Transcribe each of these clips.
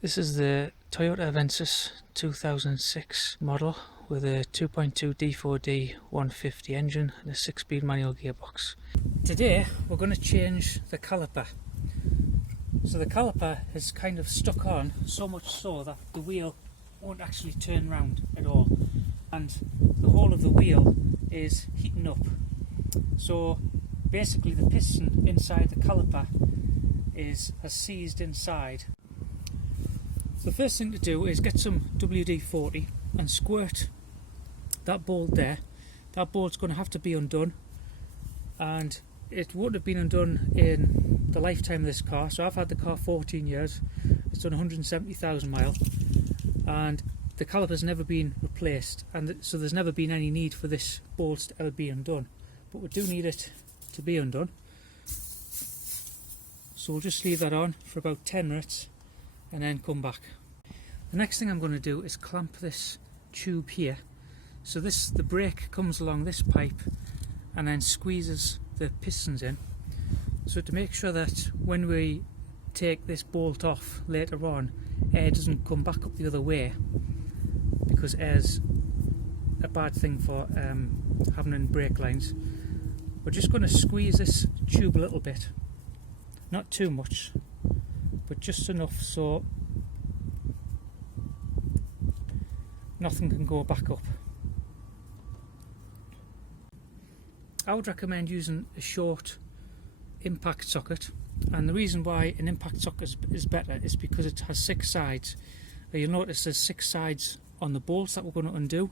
This is the Toyota Avensis 2006 model with a 2.2 D4D 150 engine and a 6-speed manual gearbox. Today we're going to change the caliper. So the caliper is kind of stuck on, so much so that the wheel won't actually turn round at all, and the whole of the wheel is heating up. So basically the piston inside the caliper has seized inside. So the first thing to do is get some WD-40 and squirt that bolt there. That bolt's going to have to be undone, and it wouldn't have been undone in the lifetime of this car. So I've had the car 14 years, it's done 170,000 miles, and the caliper's never been replaced, and so there's never been any need for this bolt to ever be undone. But we do need it to be undone, so we'll just leave that on for about 10 minutes and then come back. The next thing I'm going to do is clamp this tube here. So the brake comes along this pipe and then squeezes the pistons in. So to make sure that when we take this bolt off later on, air doesn't come back up the other way, because air's a bad thing for having in brake lines. We're just going to squeeze this tube a little bit, not too much, but just enough so nothing can go back up. I would recommend using a short impact socket, and the reason why an impact socket is better is because it has 6 sides. You'll notice there's 6 sides on the bolts that we're going to undo,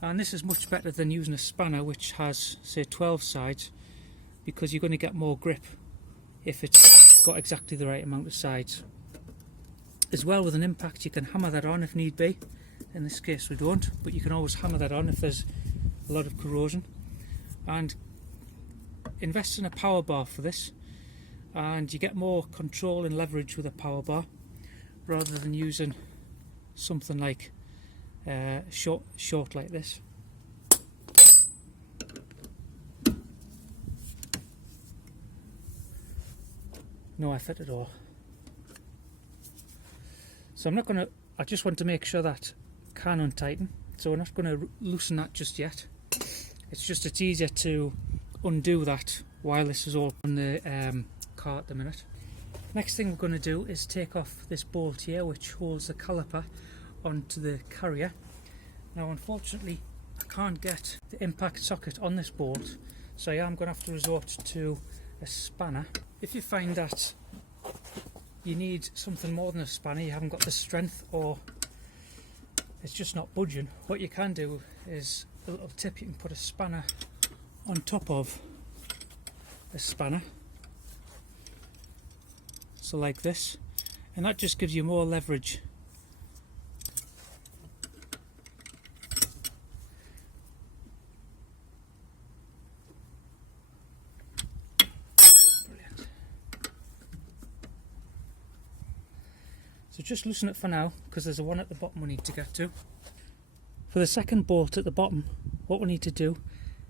and this is much better than using a spanner which has, say, 12 sides, because you're going to get more grip if it's got exactly the right amount of sides. As well, with an impact you can hammer that on if need be. In this case we don't, but you can always hammer that on if there's a lot of corrosion. And invest in a power bar for this, and you get more control and leverage with a power bar rather than using something like short like this. No effort at all. So I just want to make sure that can untighten, so we're not going to loosen that just yet. It's easier to undo that while this is all on the car at the minute. Next thing we're going to do is take off this bolt here which holds the caliper onto the carrier. Now unfortunately I can't get the impact socket on this bolt, so I am going to have to resort to a spanner. If you find that you need something more than a spanner, you haven't got the strength, or it's just not budging, what you can do is a little tip: you can put a spanner on top of a spanner, so like this, and that just gives you more leverage. So just loosen it for now, because there's a one at the bottom we need to get to. For the second bolt at the bottom, what we need to do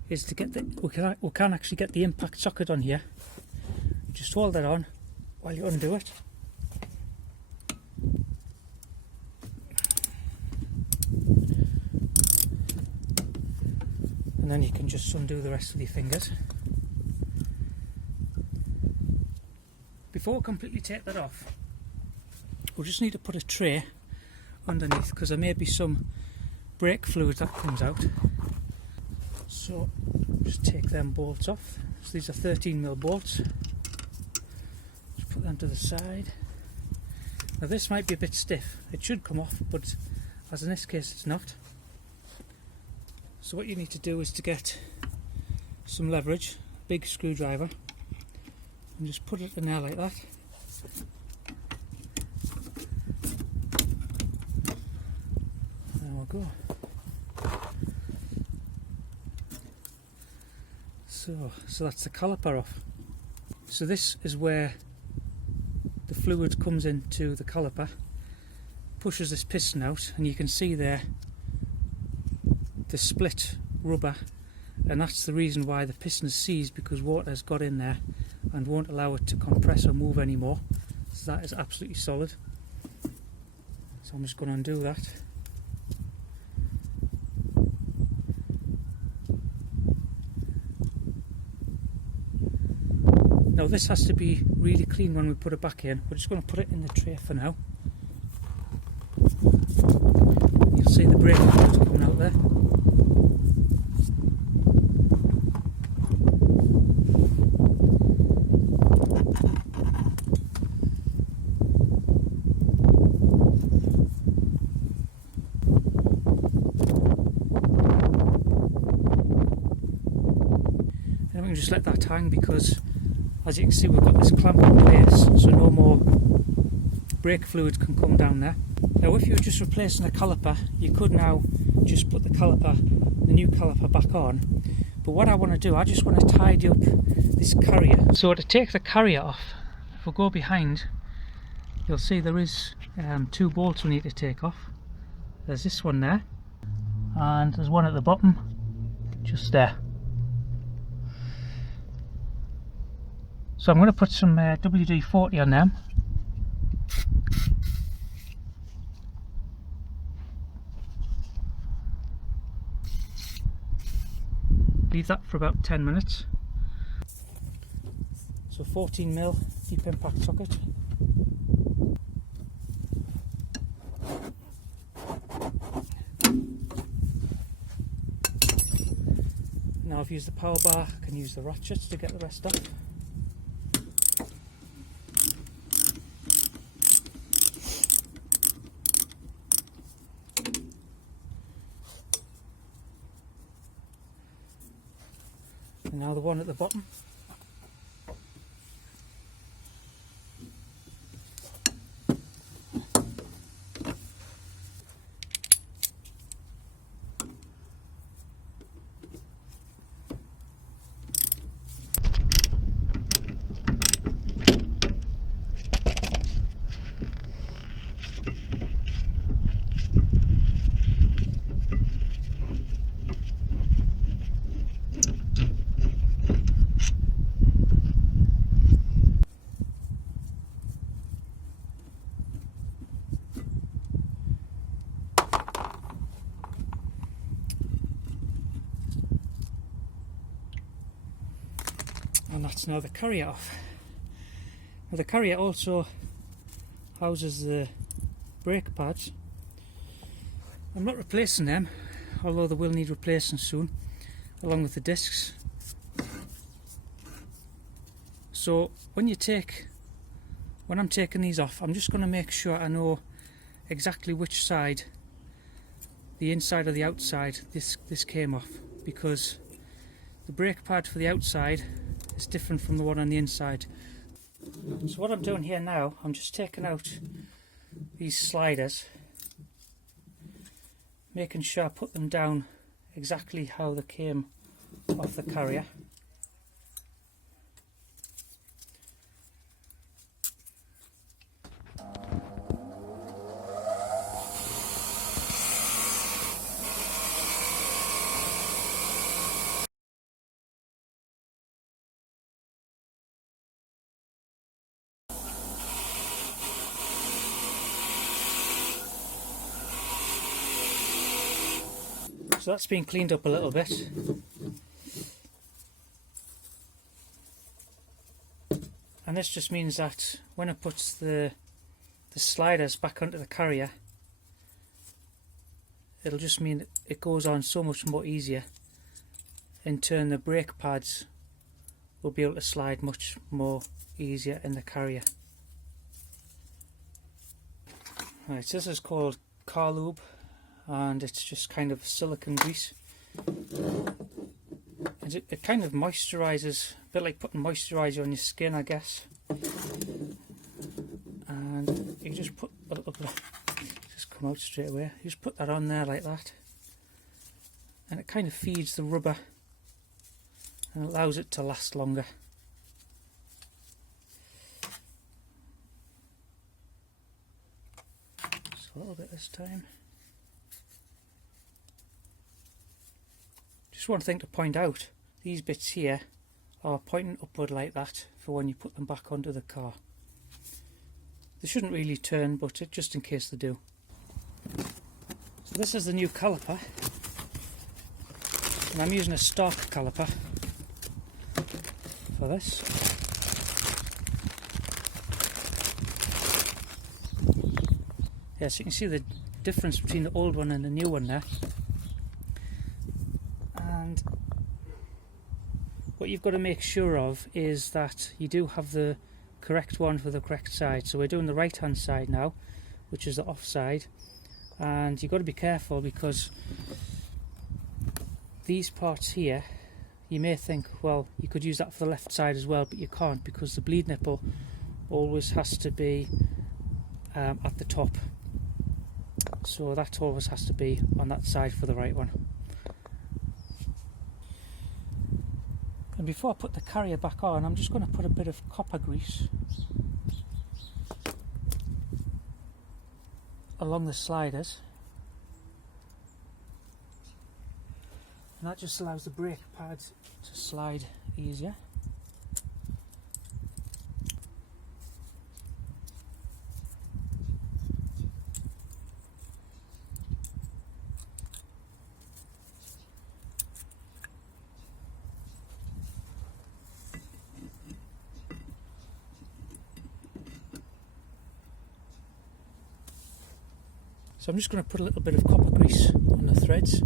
is to get we can actually get the impact socket on here. Just hold that on while you undo it. And then you can just undo the rest with your fingers. Before we completely take that off, we'll just need to put a tray underneath, because there may be some brake fluid that comes out. So just take them bolts off. So these are 13mm bolts. Just put them to the side. Now this might be a bit stiff. It should come off, but as in this case it's not. So what you need to do is to get some leverage, a big screwdriver, and just put it in there like that. Go. So that's the caliper off. So this is where the fluid comes into the caliper, pushes this piston out, and you can see there the split rubber, and that's the reason why the piston is seized, because water has got in there and won't allow it to compress or move anymore. So that is absolutely solid. So I'm just going to undo that. Now this has to be really clean when we put it back in. We're just going to put it in the tray for now. You'll see the brake fluid coming out there. And we can just let that hang, because as you can see, we've got this clamp in place, so no more brake fluid can come down there. Now if you were just replacing a caliper, you could now just put the new caliper back on. But what I want to do, I just want to tidy up this carrier. So to take the carrier off, if we go behind, you'll see there is 2 bolts we need to take off. There's this one there, and there's one at the bottom, just there. So I'm going to put some WD-40 on them. Leave that for about 10 minutes. So 14mm deep impact socket. Now I've used the power bar, I can use the ratchets to get the rest off. And now the one at the bottom. And that's now the carrier off. Now the carrier also houses the brake pads. I'm not replacing them, although they will need replacing soon, along with the discs. So when I'm taking these off, I'm just going to make sure I know exactly which side, the inside or the outside, this came off, because the brake pad for the outside is different from the one on the inside. So what I'm doing here now, I'm just taking out these sliders, making sure I put them down exactly how they came off the carrier. So that's been cleaned up a little bit. And this just means that when it puts the sliders back onto the carrier, it'll just mean that it goes on so much more easier. In turn, the brake pads will be able to slide much more easier in the carrier. Right, so this is called car lube, and it's just kind of silicone grease. And it kind of moisturises, a bit like putting moisturiser on your skin, I guess. And you just put a little bit, just come out straight away. You just put that on there like that, and it kind of feeds the rubber and allows it to last longer. Just a little bit this time. Just one thing to point out, these bits here are pointing upward like that for when you put them back onto the car. They shouldn't really turn, but just in case they do. So this is the new caliper, and I'm using a stock caliper for this. Yeah, so you can see the difference between the old one and the new one there. And what you've got to make sure of is that you do have the correct one for the correct side. So we're doing the right hand side now, which is the off side, and you've got to be careful because these parts here, you may think, well, you could use that for the left side as well, but you can't, because the bleed nipple always has to be at the top. So that always has to be on that side for the right one. And before I put the carrier back on, I'm just going to put a bit of copper grease along the sliders, and that just allows the brake pads to slide easier. So I'm just going to put a little bit of copper grease on the threads.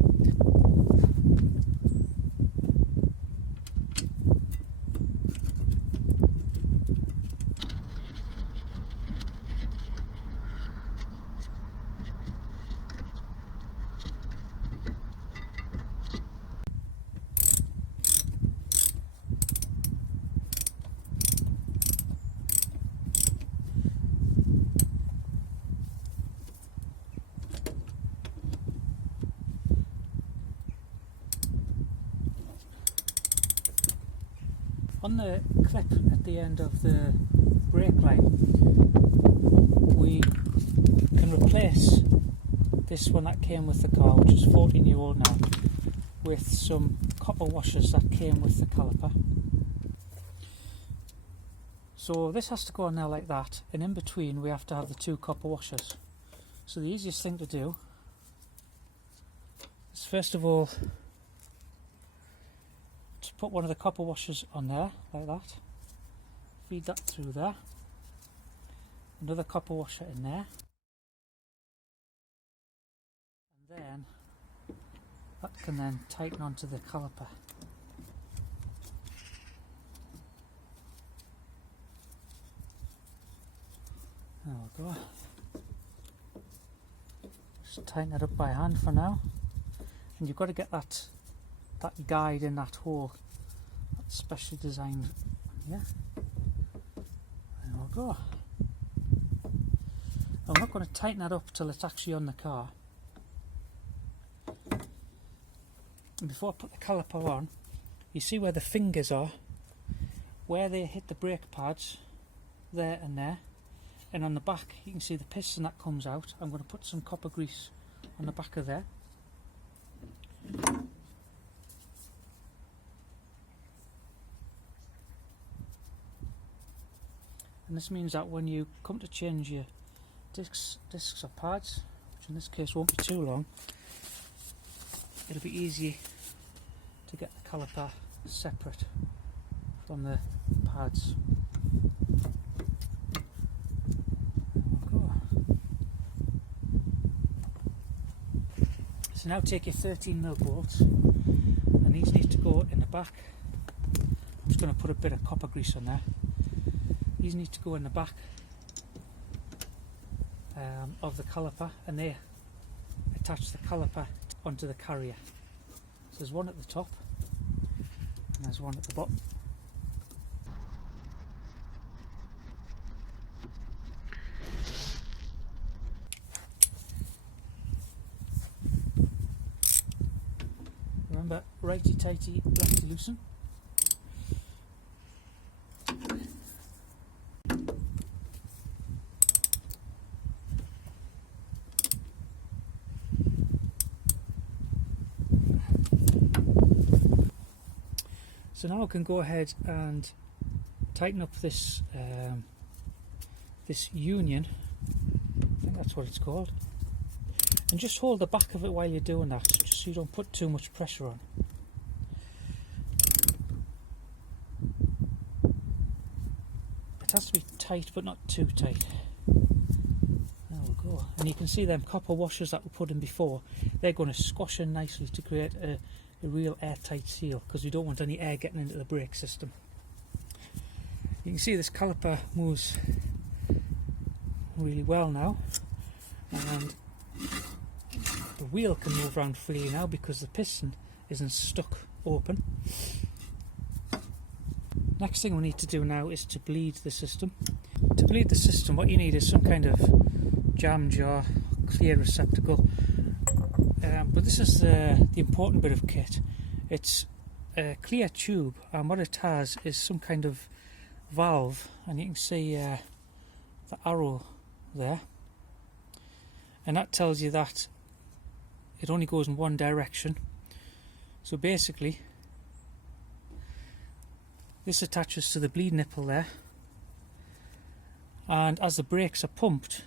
On the clip at the end of the brake line, we can replace this one that came with the car, which is 14-year-old now, with some copper washers that came with the caliper. So this has to go on there like that, and in between we have to have the two copper washers. So the easiest thing to do is, first of all, just put one of the copper washers on there like that, feed that through there, another copper washer in there, and then that can then tighten onto the caliper. There we go. Just tighten it up by hand for now, and you've got to get that guide in that hole that's specially designed. Yeah, there we go. I'm not going to tighten that up till it's actually on the car. And before I put the caliper on, you see where the fingers are, where they hit the brake pads, there and there, and on the back you can see the piston that comes out. I'm going to put some copper grease on the back of there. And this means that when you come to change your discs or pads, which in this case won't be too long, it'll be easy to get the caliper separate from the pads. There we go. So now take your 13mm bolts, and these need to go in the back. I'm just going to put a bit of copper grease on there. These need to go in the back of the caliper, and they attach the caliper onto the carrier. So there's one at the top and there's one at the bottom. Remember, righty tighty, lefty loosen. So now I can go ahead and tighten up this this union. I think that's what it's called. And just hold the back of it while you're doing that, just so you don't put too much pressure on. It has to be tight, but not too tight. There we go. And you can see them copper washers that we put in before, they're going to squash in nicely to create a real airtight seal, because we don't want any air getting into the brake system. You can see this caliper moves really well now, and the wheel can move around freely now because the piston isn't stuck open. Next thing we need to do now is to bleed the system. To bleed the system, what you need is some kind of jam jar, clear receptacle. But this is the important bit of kit. It's a clear tube, and what it has is some kind of valve, and you can see the arrow there, and that tells you that it only goes in one direction. So basically this attaches to the bleed nipple there, and as the brakes are pumped,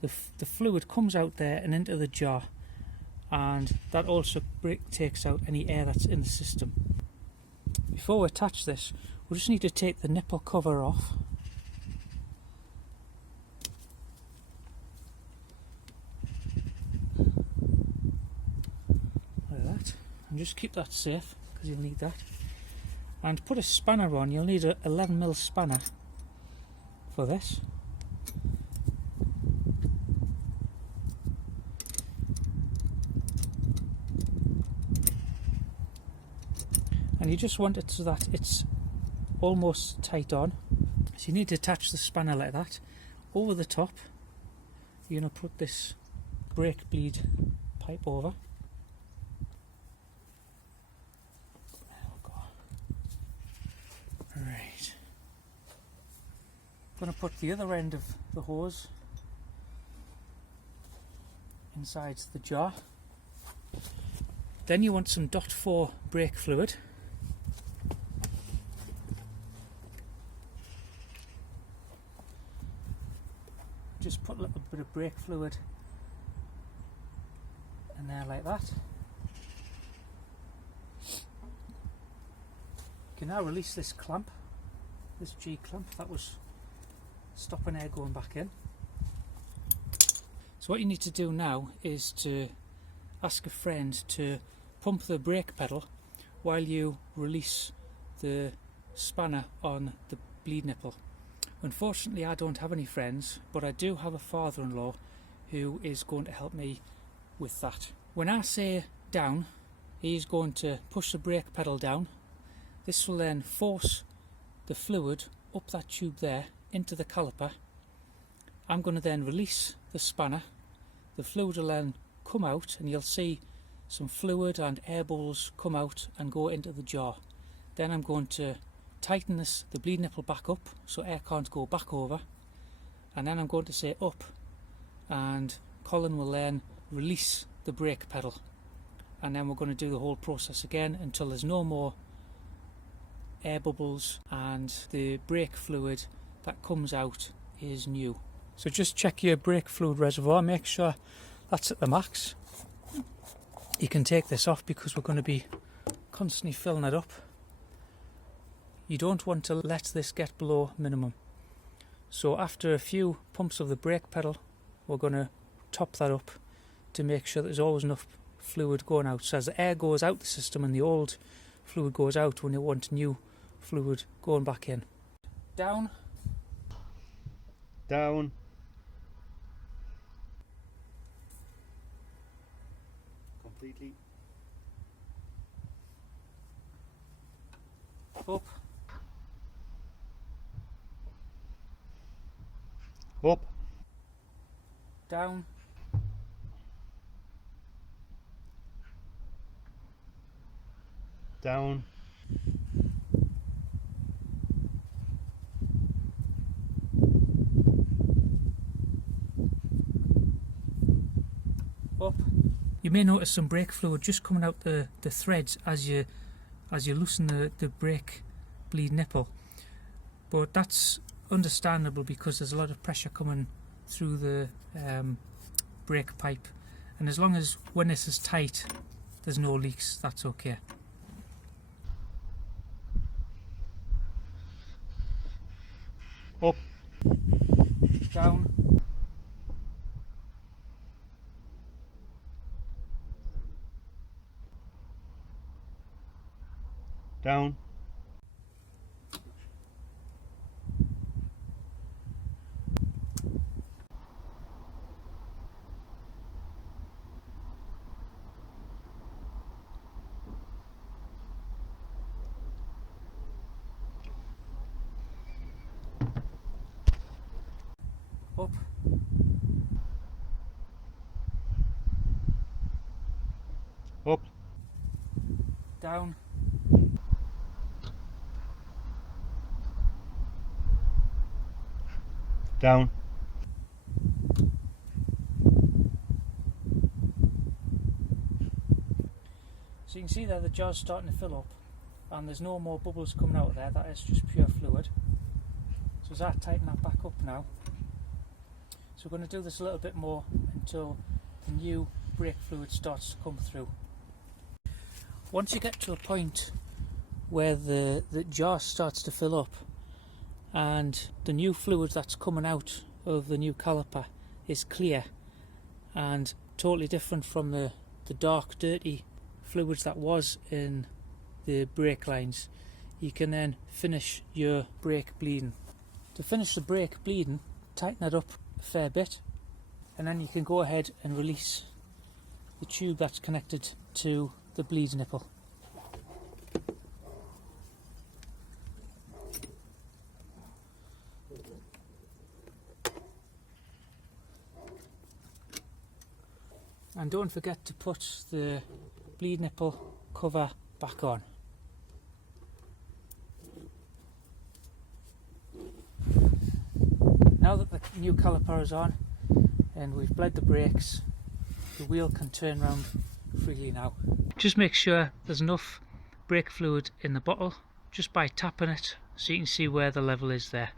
the fluid comes out there and into the jar, and that also takes out any air that's in the system. Before we attach this, we just need to take the nipple cover off. Like that. And just keep that safe, because you'll need that. And to put a spanner on, you'll need a 11mm spanner for this. And you just want it so that it's almost tight on. So you need to attach the spanner like that. Over the top, you're going to put this brake bleed pipe over. There we go. Right. I'm going to put the other end of the hose inside the jar. Then you want some .4 brake fluid. Just put a little bit of brake fluid in there like that. You can now release this clamp, this G clamp that was stopping air going back in. So what you need to do now is to ask a friend to pump the brake pedal while you release the spanner on the bleed nipple. Unfortunately, I don't have any friends, but I do have a father-in-law who is going to help me with that. When I say down, he's going to push the brake pedal down. This will then force the fluid up that tube there into the caliper. I'm going to then release the spanner. The fluid will then come out, and you'll see some fluid and air bubbles come out and go into the jar. Then I'm going to tighten the bleed nipple back up so air can't go back over, and then I'm going to say up, and Colin will then release the brake pedal, and then we're going to do the whole process again until there's no more air bubbles and the brake fluid that comes out is new. So just check your brake fluid reservoir, make sure that's at the max. You can take this off because we're going to be constantly filling it up. You don't want to let this get below minimum. So after a few pumps of the brake pedal, we're going to top that up to make sure there's always enough fluid going out. So as the air goes out the system and the old fluid goes out, when you want new fluid going back in. Down. Down. Completely. Up. Up. Down. Down. Up. You may notice some brake fluid just coming out the threads as you loosen the brake bleed nipple, but that's understandable because there's a lot of pressure coming through the brake pipe, And as long as when this is tight there's no leaks, that's okay. Up. Down. Down. Up. Up. Down. Down. So you can see there the jar's starting to fill up and there's no more bubbles coming out of there, that is just pure fluid. So as I tighten that back up now, so we're going to do this a little bit more until the new brake fluid starts to come through. Once you get to a point where the jar starts to fill up and the new fluid that's coming out of the new caliper is clear and totally different from the dark dirty fluids that was in the brake lines, you can then finish your brake bleeding. To finish the brake bleeding, tighten it up a fair bit and then you can go ahead and release the tube that's connected to the bleed nipple. And don't forget to put the bleed nipple cover back on. Now that the new caliper is on and we've bled the brakes, the wheel can turn around freely now. Just make sure there's enough brake fluid in the bottle just by tapping it so you can see where the level is there.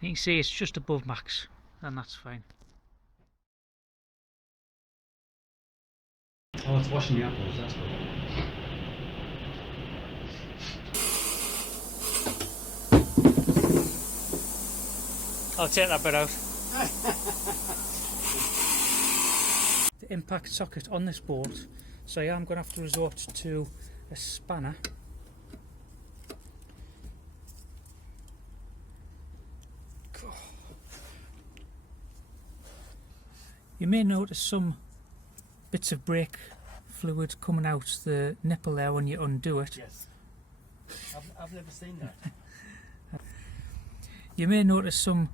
You can see it's just above max and that's fine. Oh, it's washing the apples, that's good. I'll take that bit out. The impact socket on this bolt, so I am going to have to resort to a spanner. You may notice some bits of brake fluid coming out the nipple there when you undo it. Yes. I've never seen that. You may notice some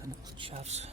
the little chavs.